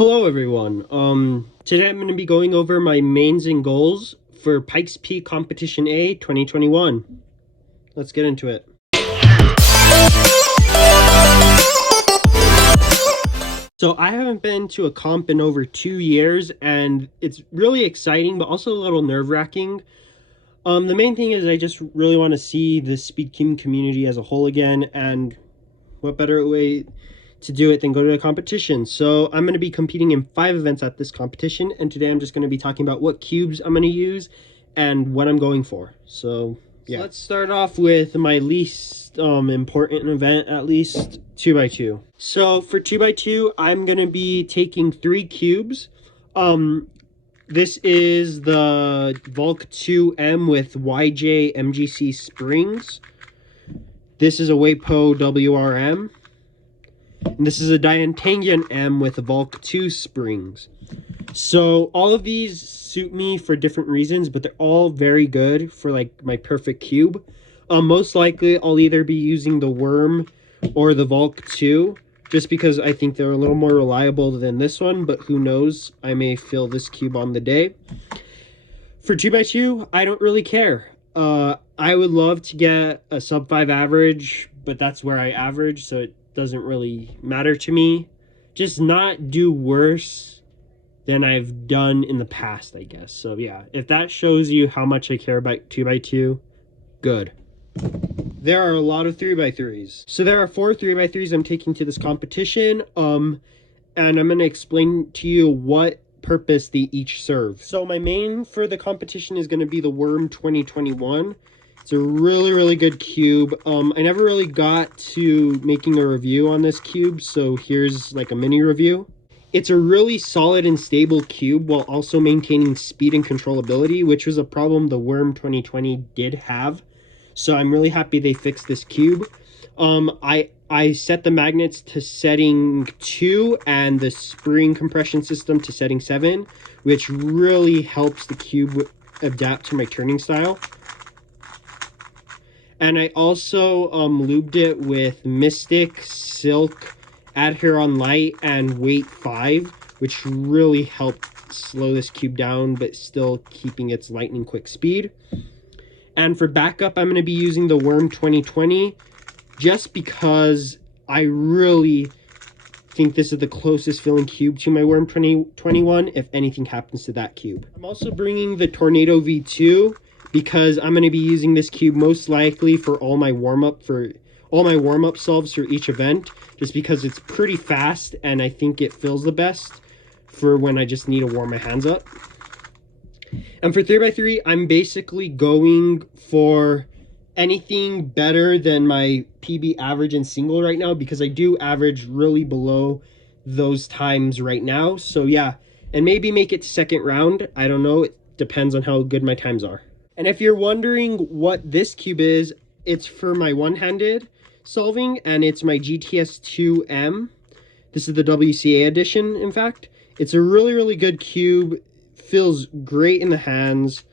Hello everyone. Today I'm going to be going over my mains and goals for Pikes Peak Competition A 2021. Let's get into it. So I haven't been to a comp in over 2 years, and it's really exciting but also a little nerve-wracking. The main thing is I just really want to see the speed cubing community as a whole again, and what better way to do it than go to a competition. So I'm going to be competing in 5 events at this competition, and today I'm just going to be talking about what cubes I'm going to use and what I'm going for. So yeah, so let's start off with my least important event, at least 2x2. So for 2x2, I'm going to be taking 3 cubes. This is the Volk 2M with YJ MGC springs. This is a Wapo WRM. And this is a Diantangian M with a Volk 2 springs. So all of these suit me for different reasons, but they're all very good for like my perfect cube. Most likely I'll either be using the Worm or the Volk 2, just because I think they're a little more reliable than this one, but who knows, I may fill this cube on the day. For 2x2, I don't really care. I would love to get a sub 5 average, but that's where I average, so it doesn't really matter to me. Just not do worse than I've done in the past, I guess. So yeah, if that shows you how much I care about 2x2, good. There are a lot of 3x3s. So there are 4 3x3s I'm taking to this competition, and I'm going to explain to you what purpose they each serve. So my main for the competition is going to be the Worm 2021. It's a really good cube. I never really got to making a review on this cube, so here's like a mini review. It's a really solid and stable cube while also maintaining speed and controllability, which was a problem the Worm 2020 did have. So I'm really happy they fixed this cube. I set the magnets to setting 2 and the spring compression system to setting 7, which really helps the cube adapt to my turning style. And I also lubed it with Mystic, Silk, Adheron Light, and Weight 5, which really helped slow this cube down, but still keeping its lightning quick speed. And for backup, I'm going to be using the Worm 2020, just because I really think this is the closest filling cube to my Worm 2021 if anything happens to that cube. I'm also bringing the Tornado V2 because I'm going to be using this cube most likely for all my warm-up solves for each event, just because it's pretty fast and I think it feels the best for when I just need to warm my hands up. And for 3x3, I'm basically going for anything better than my PB average in single right now, because I do average really below those times right now. So yeah, and maybe make it to second round. I don't know. It depends on how good my times are. And if you're wondering what this cube is, it's for my one-handed solving, and it's my GTS2M. This is the WCA edition, in fact. It's a really good cube. Feels great in the hands.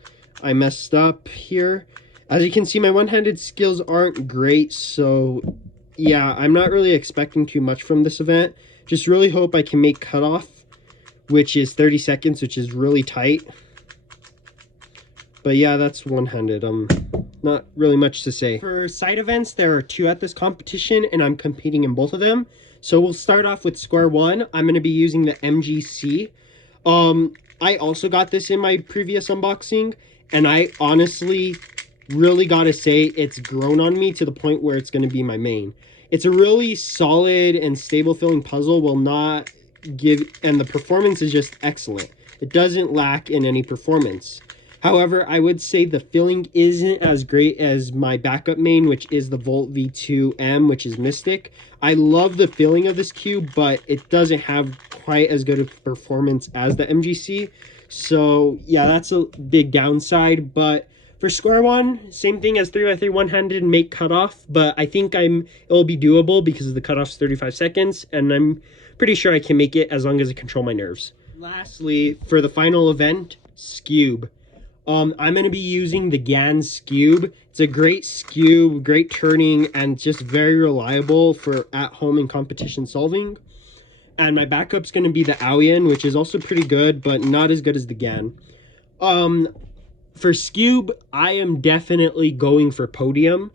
I messed up here. As you can see, my one-handed skills aren't great, so yeah, I'm not really expecting too much from this event. Just really hope I can make cutoff, which is 30 seconds, which is really tight. But yeah, that's one-handed. Not really much to say. For side events, there are 2 at this competition, and I'm competing in both of them. So we'll start off with square 1. I'm going to be using the MGC. I also got this in my previous unboxing, and I honestly really gotta say it's grown on me to the point where it's going to be my main. It's a really solid and stable filling puzzle, will not give, and the performance is just excellent. It doesn't lack in any performance. However, I would say the filling isn't as great as my backup main, which is the Volt V2M, which is Mystic. I love the filling of this cube, but it doesn't have quite as good a performance as the MGC. So yeah, that's a big downside. But for square 1, same thing as 3x3 one-handed, make cutoff, but I think it'll be doable because the cutoff's 35 seconds, and I'm pretty sure I can make it as long as I control my nerves. Lastly, for the final event, Skewb. I'm going to be using the GAN Skewb. It's a great Skewb, great turning, and just very reliable for at-home and competition solving. And my backup's going to be the Aoyan, which is also pretty good, but not as good as the Gan. For Scube, I am definitely going for podium.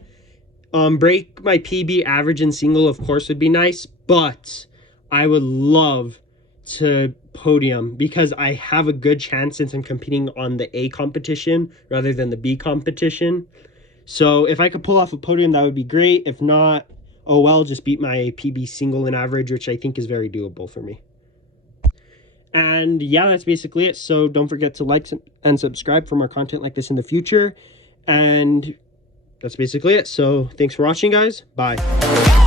Break my PB average and single, of course, would be nice, but I would love to podium because I have a good chance since I'm competing on the A competition rather than the B competition. So if I could pull off a podium, that would be great. If not, oh well, just beat my PB single and average, which I think is very doable for me. And yeah, that's basically it. So don't forget to like and subscribe for more content like this in the future. And that's basically it. So thanks for watching, guys. Bye.